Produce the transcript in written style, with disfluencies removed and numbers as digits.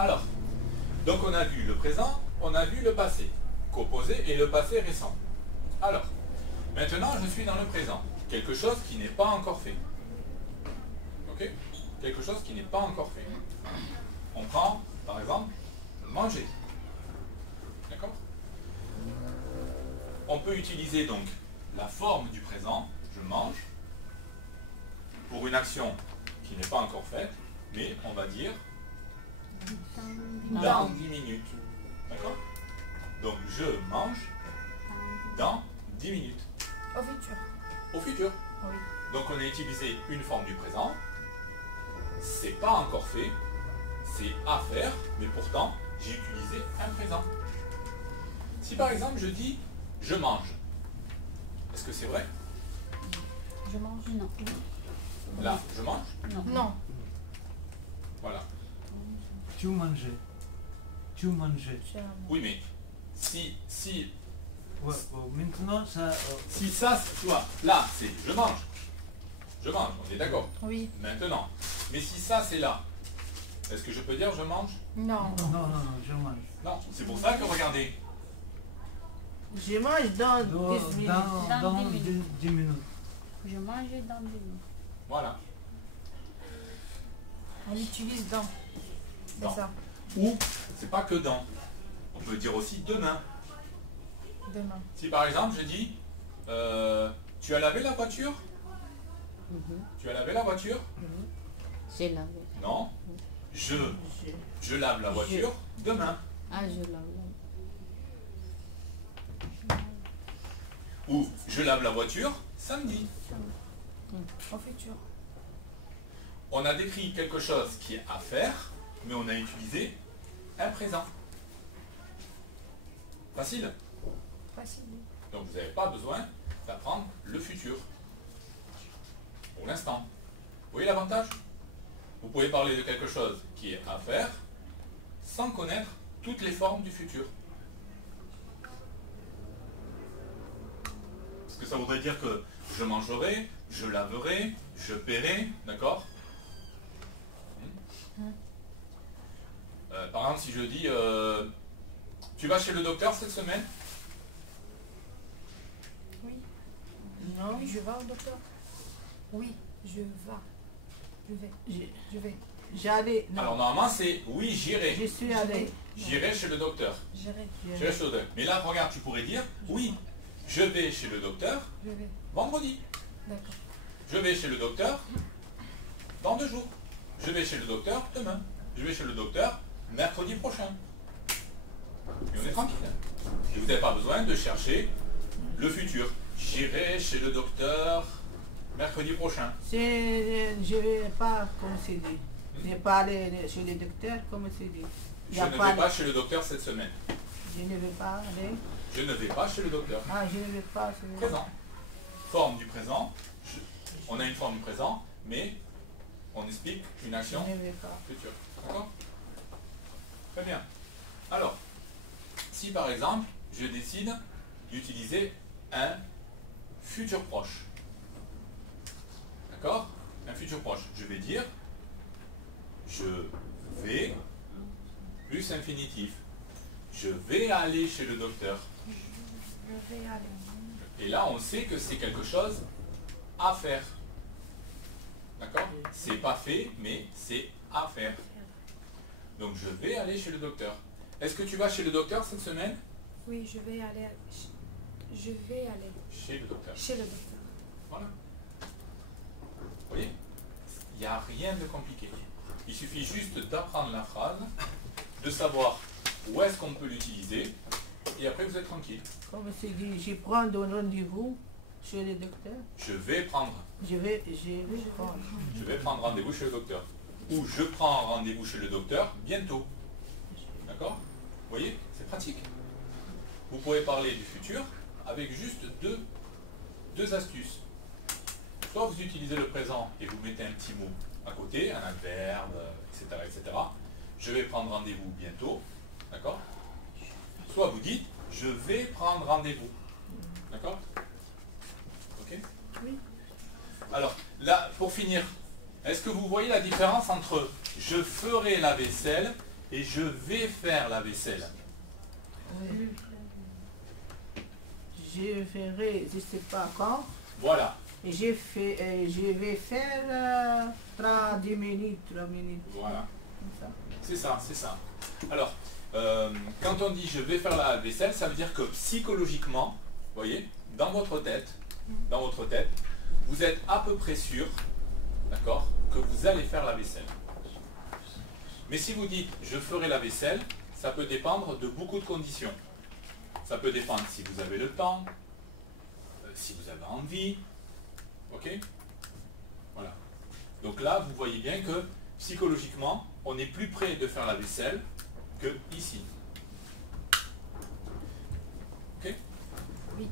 Alors, donc on a vu le présent, on a vu le passé composé et le passé récent. Alors, maintenant je suis dans le présent, quelque chose qui n'est pas encore fait. Ok? Quelque chose qui n'est pas encore fait. On prend, par exemple, manger. D'accord? On peut utiliser donc la forme du présent, je mange, pour une action qui n'est pas encore faite, mais on va dire dans 10 minutes. D'accord? Donc je mange dans 10 minutes. Au futur. Au futur. Oui. Donc on a utilisé une forme du présent. C'est pas encore fait. C'est à faire, mais pourtant j'ai utilisé un présent. Si par exemple je dis je mange, est-ce que c'est vrai? Je mange, non. Là, je mange? Non. Non. Voilà. Tu manges. Tu manges. Oui, mais si Ouais, maintenant, ça... si ça, tu vois, là c'est je mange. Je mange, on est d'accord. Oui. Maintenant. Mais si ça c'est là, est-ce que je peux dire je mange? Non. Non, je mange. Non, c'est pour ça que regardez. Je mange dans 10 minutes. Dans 10 minutes. Je mange dans 10 minutes. Voilà. On utilise dans. C'est Dans. ça. Ou, c'est pas que dans. On peut dire aussi demain. Demain. Si par exemple je dis tu as lavé la voiture? Tu as lavé la voiture? J'ai lavé. Non. Je lave la voiture demain. Ah, je lave. Ou je lave la voiture samedi. Au futur. On a décrit quelque chose qui est à faire, mais on a utilisé un présent. Facile. Facile. Donc vous n'avez pas besoin d'apprendre le futur. Pour l'instant. Vous voyez l'avantage? Vous pouvez parler de quelque chose qui est à faire sans connaître toutes les formes du futur. Parce que ça voudrait dire que je mangerai, je laverai, je paierai, d'accord? Par exemple, si je dis tu vas chez le docteur cette semaine? Oui. Non. Oui, je vais au docteur. Oui, je vais. Je vais. Je vais. J'allais. Non. Alors normalement c'est oui, j'irai. Je suis allé. J'irai chez le docteur. J'irai. J'irai chez le docteur. Mais là, regarde, tu pourrais dire oui, je vais chez le docteur Je vais. vendredi. D'accord. Je vais chez le docteur dans 2 jours. Je vais chez le docteur demain. Je vais chez le docteur mercredi prochain. Et on est tranquille. Et vous n'avez pas besoin de chercher le futur. J'irai chez le docteur mercredi prochain. Je ne vais pas, comme c'est dit. Je ne vais pas aller chez le docteur, comme c'est dit. Je ne vais pas chez le docteur cette semaine. Je ne vais pas aller. Je ne vais pas chez le docteur. Ah, je ne vais pas chez le Présent. Forme du présent. On a une forme du présent, mais on explique une action Je ne vais pas. future. D'accord? Très bien. Alors, si par exemple, je décide d'utiliser un futur proche. D'accord? Un futur proche. Je vais dire je vais plus infinitif. Je vais aller chez le docteur. Je vais aller. Et là, on sait que c'est quelque chose à faire. D'accord? C'est pas fait, mais c'est à faire. Donc je vais aller chez le docteur. Est-ce que tu vas chez le docteur cette semaine? Oui, je vais aller. Je vais aller Chez le docteur. chez le docteur. Voilà. Vous voyez? Il n'y a rien de compliqué. Il suffit juste d'apprendre la phrase, de savoir où est-ce qu'on peut l'utiliser, et après vous êtes tranquille. Comme c'est dit, je prends un rendez-vous chez le docteur. Je vais prendre Je vais prendre. Je vais prendre rendez-vous chez le docteur. Ou je prends rendez-vous chez le docteur bientôt. D'accord? Vous voyez? C'est pratique. Vous pouvez parler du futur avec juste deux astuces. Soit vous utilisez le présent et vous mettez un petit mot à côté, un adverbe, etc., etc. Je vais prendre rendez-vous bientôt. D'accord? Soit vous dites je vais prendre rendez-vous. D'accord? Ok? Oui. Alors, là, pour finir, est-ce que vous voyez la différence entre je ferai la vaisselle et je vais faire la vaisselle. Oui. Je ferai, je ne sais pas quand. Voilà, Et je vais faire 10 minutes, 3 minutes. voilà. Comme ça. C'est ça, c'est ça. Alors, quand on dit je vais faire la vaisselle, ça veut dire que psychologiquement, vous voyez, dans votre tête, vous êtes à peu près sûr, d'accord, que vous allez faire la vaisselle. Mais si vous dites je ferai la vaisselle, ça peut dépendre de beaucoup de conditions. Ça peut dépendre si vous avez le temps, si vous avez envie, ok? Voilà. Donc là, vous voyez bien que psychologiquement, on est plus près de faire la vaisselle que ici. Ok? Oui.